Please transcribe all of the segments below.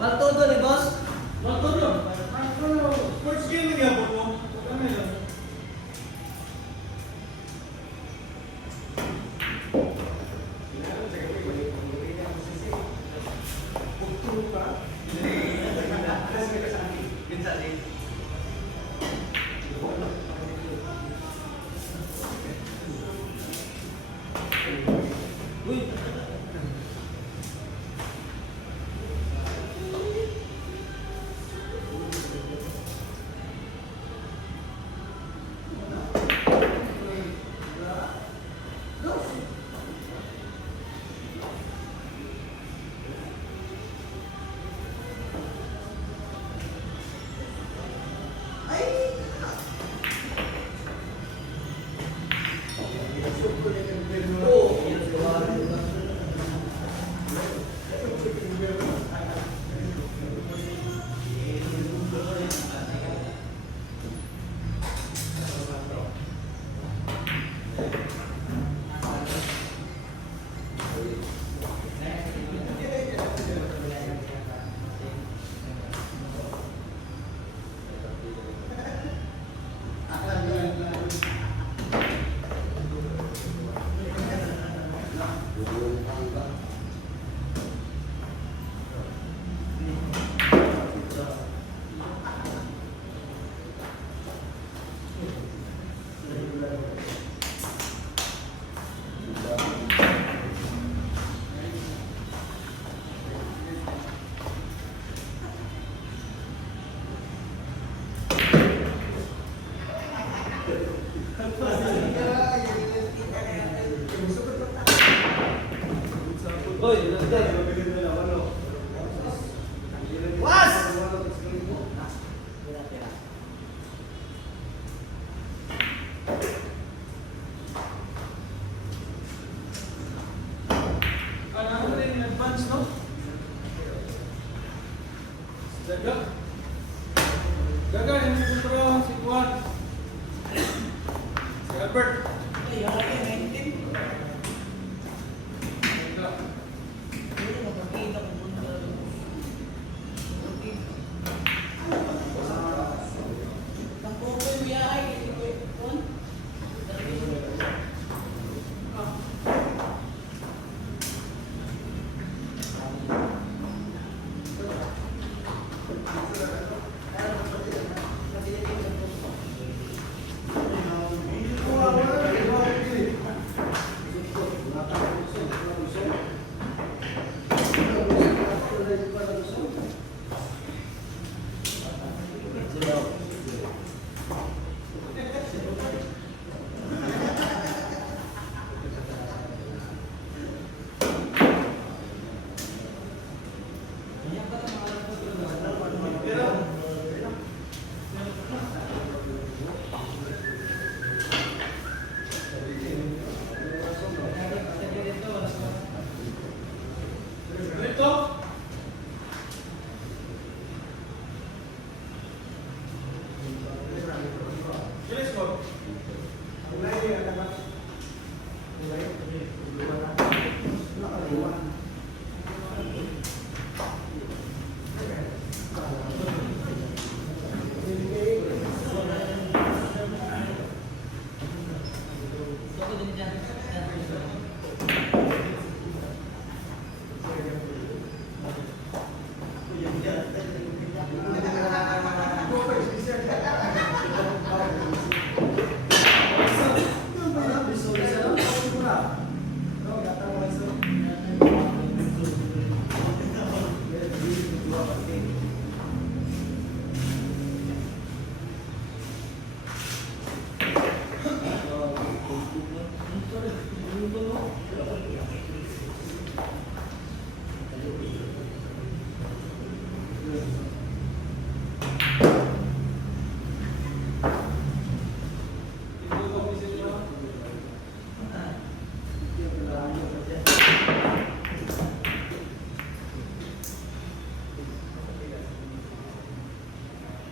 Baltodo ni boss. Baltodo. Sports game lagi apa mo? Ano yun? Jaga yang kontrol si Juan. Si Albert.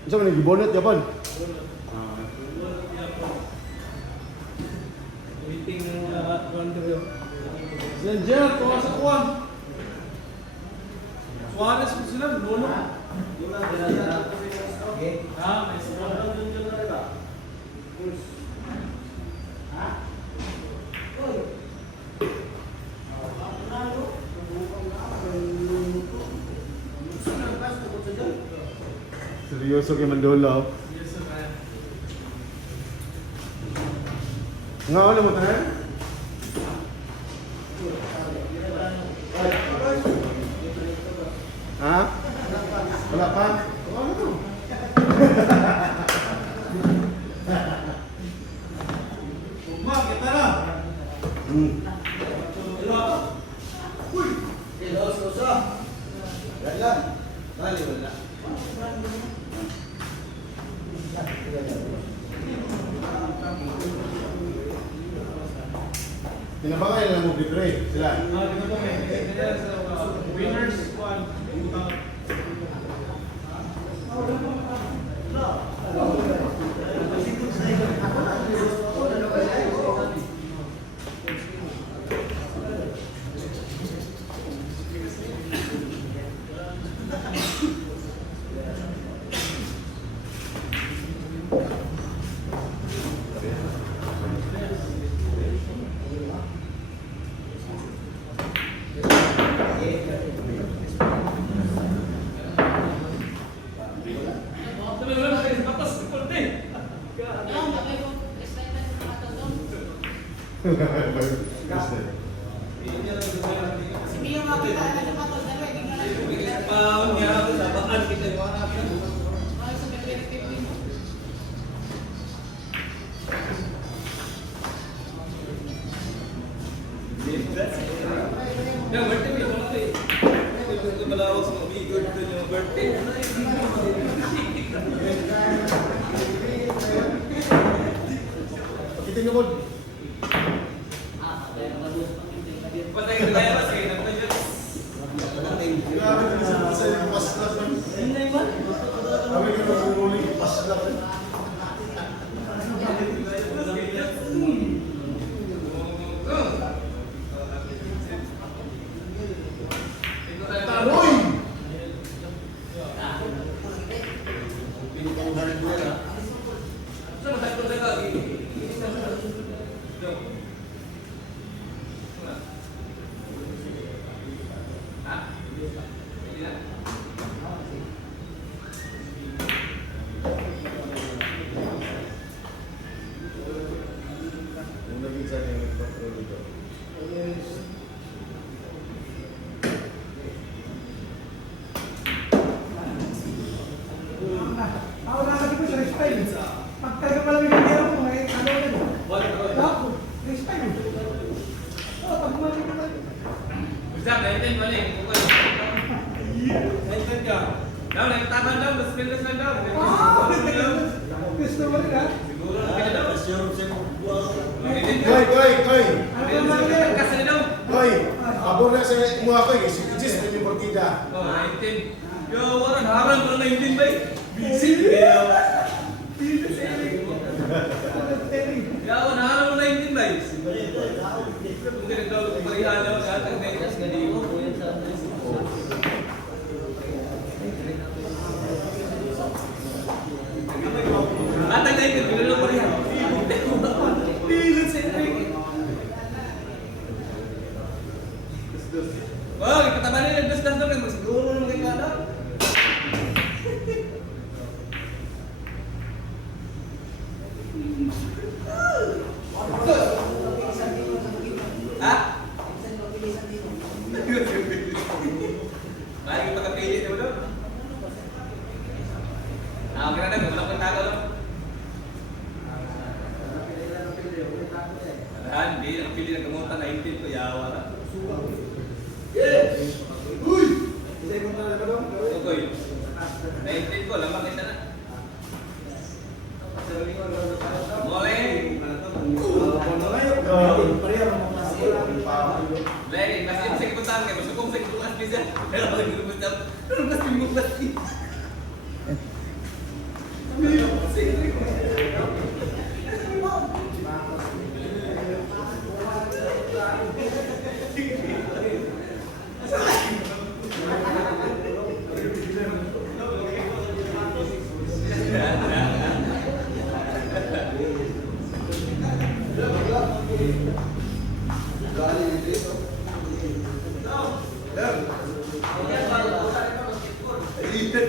Isa man gibonot yapon. Waiting ng Juan Trio. Diyan, kuha sa Juan. Suarez mo sila, Lolo. Okay. May sila. Seryoso kayo mandolo. Yes, sir. Nga ano mo tayo? Ha? Wala pa? Ano to? Ma, kita na. Hmm. Pinabangan nila mo bitray sila. Winners one. Kita nyo mo. Grabe din sa yung paslas. Kami ka nasuruling paslas. Taroy! Yung naging sa niya nagpatrol ito. Ako nakakati ko sa respect. Pag talaga pala may nangyari mo, may ano ulit. Ako, respect. Oo, pag bumalik ka tayo. Usap, naintin balik. Naintin ka. Daw, nagtaban daw, mas pilas lang daw. Gusto mo rin ha? Siguro na kaya daw. Koy! Ano ba nangyari? Kasi daw. Koy! Pabor na sa mga koy. Si Jis, may partida. Oh, 19. Yo, waran harang ko 19 bay. Busy kaya. Ya, waran harang ko 19 bay. Mungkin nagdaw ko parihan daw sa atang next nga di ko. Atang next nga di ko parihan. Pilit sa Enrique. Wah, kita balik nagdasdas daw kan siguro nang kay kada. Ha? Lagi pagkapili daw daw. Kaya na wala kang tagal daw. Hindi, nakapili ng kamutan 19 to yawa na. Tukoy. 19 ko, lamang kita na. Morning. Lagi, kasi yung sakit puntahan kayo. Gusto kong sakit bukas bisa. Pero ako yung gusto. Pero mas pimukas din. Ikaw.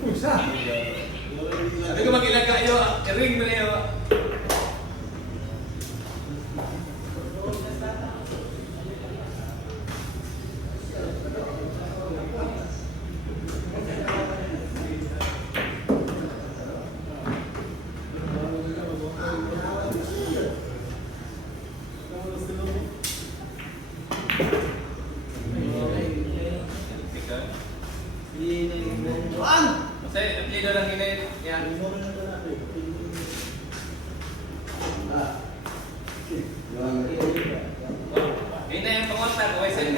Pusa. Sabi ko mag-ilang kayo, ring mo na yun. Kasi apelido lang hinay yan. Hinay ang pangontak, okay sir.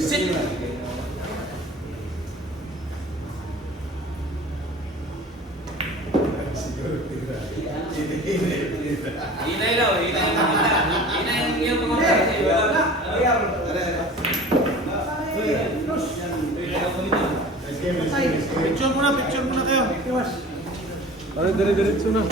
Sit! Hinay daw, hinay ang pangontak. Hinay ang iyong pangontak. Picture muna kayo. Iwas. Dire-diretso na.